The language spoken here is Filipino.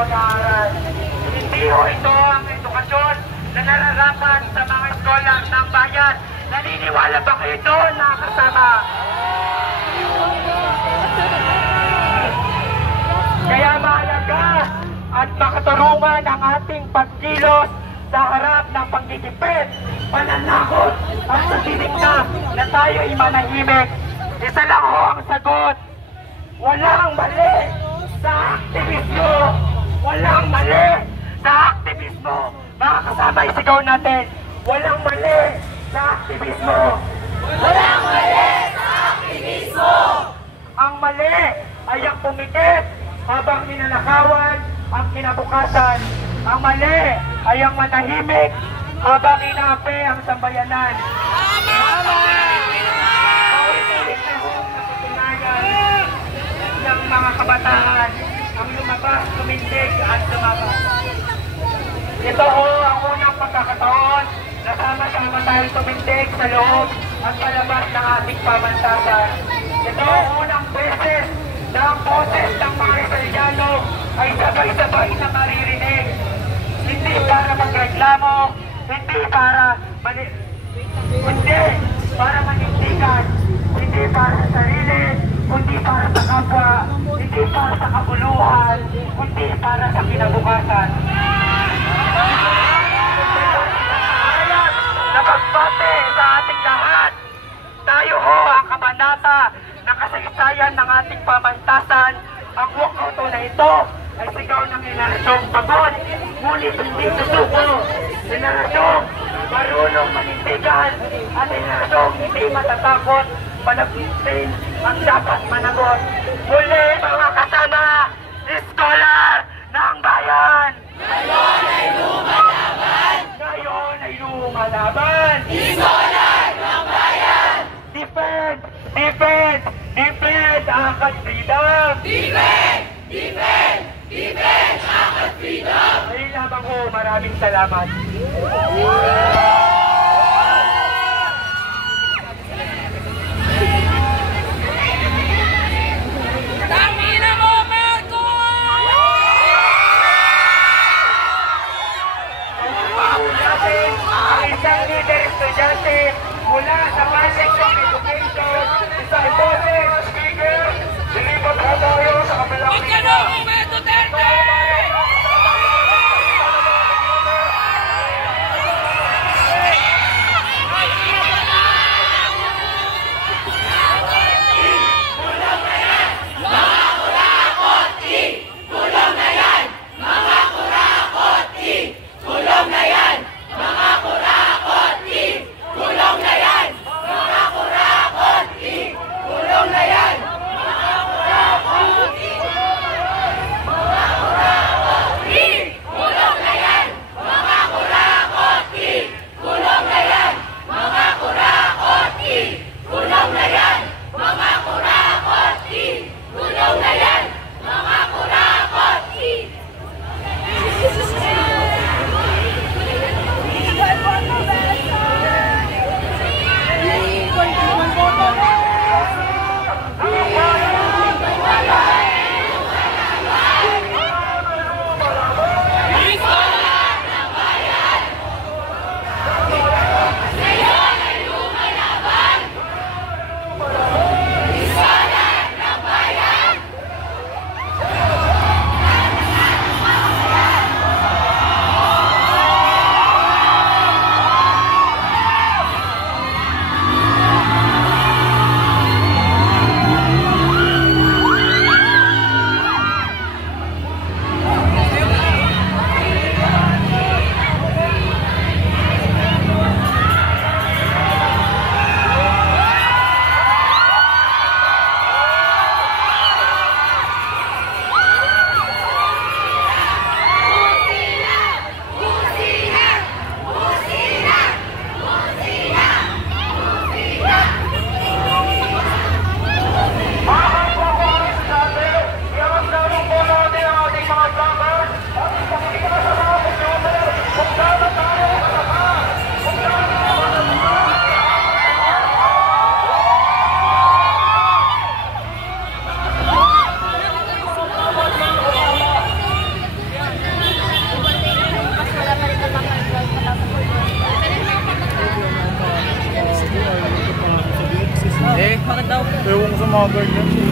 pag-aaral. Hindi ho ito ang edukasyon na nararapat sa mga scholar ng bayan. Naniniwala ba kayo doon na kasama? Kaya mahalaga at makatarungan ang ating pagkilos sa harap ng pagtitipid, pananakot at pagtitigna na tayo ay manahimik. Isa lang ho ang sagot. Walang mali sa aktivismo. Walang mali sa aktivismo. Mga kasama, isigaw natin. Walang mali sa aktivismo. Walang mali sa aktivismo. Ang mali ay ang pumikit habang ninanakawan ang kinabukasan. Ang mali ay ang manahimik habang inaapi ang sambayanan. Paulit-ulit na hong natutunayan ng mga kabataan ang lumabas, tumindig at lumabas. Ito ho ang unang pagkakataon na sama-sama tayo tumindig sa loob at palabas ng ating pamantasan. Ito ang unang beses na ang boses ng mga Rizaliano ay sabay-sabay na maririnig. Hindi para magreklamo, hindi para manindigan, hindi para sa sarili, kundi para sa kapwa, hindi para sa kabuluhan, kundi para sa kinabukasan. Napagbate sa ating lahat, tayo ho ang kabanata ng kasaysayan ng ating pamantasan. Ang walkout na ito ay sigaw ng henerasyong pagod, ngunit hindi susuko. Henerasyong marunong manindigan at henerasyong hindi matatakot panagutin ang dapat managot. Muli mga kasama, scholar ng bayan! Ngayon ay lumalaban! Ngayon ay lumalaban! Scholar ng bayan! Defend! Defend! Defend ang freedom! Defend! Defend! Defend ang freedom! Ayun lamang ho, maraming salamat. Tangina mo, Marco! Natin ang isang leader estudyante mula sa College of Education, isang boses, speaker, silipot na tayo sa kabilang liga. mga ganyan.